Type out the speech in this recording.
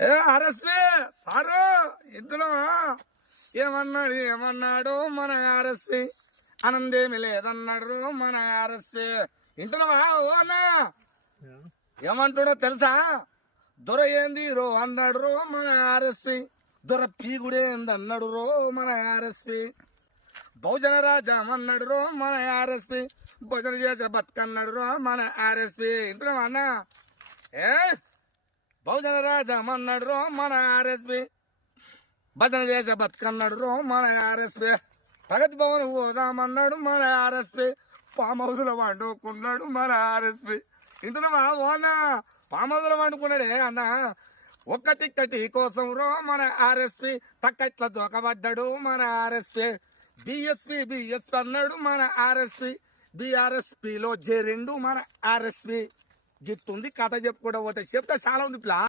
ఏ RSP sir ఇంట్లో ఏమన్నాడు ఏమన్నాడు మన ఆర్ఎస్పి ఆనందేమి లేదన్నాడు మన ఆర్ఎస్పి ఇంటున్నావా ఓనా? ఏమంటాడో తెలుసా? దొర ఏంది రో అన్నాడు రో మన ఆర్ఎస్పి దొర పీగుడేంది అన్నాడు రో మన ఆర్ఎస్పి బహుజన రాజం అన్నాడు రో మన ఆర్ఎస్పి భోజన చేసే బతుకన్నాడు రో మన ఆర్ఎస్పి ఇంటున్నావా అన్న? ఏ? బహుజన రాజం అన్నాడు రో మన ఆర్ఎస్పి భజన చేసే బతుకన్నాడు రో మన ఆర్ఎస్పి ప్రగతి భవన్ పోదామన్నాడు మన ఆర్ఎస్పి ఫామ్ హౌస్లో వండుకున్నాడు మన ఆర్ఎస్పి ఇంటున్నావా ఓనా? ఫామ్ హౌస్లో వండుకున్నాడే అన్న. ఒక్కటి కటి కోసం రో మన ఆర్ఎస్పి తక్కట్ల జోకబడ్డాడు మన ఆర్ఎస్పి బిఎస్పి బిఎస్పి అన్నాడు మన ఆర్ఎస్పి బిఆర్ఎస్పిలో చేరిండు మన ఆర్ఎస్పి గిఫ్ట్ ఉంది కథ చెప్పుకోవడం పోతే చెప్తే చాలా ఉంది ప్లా.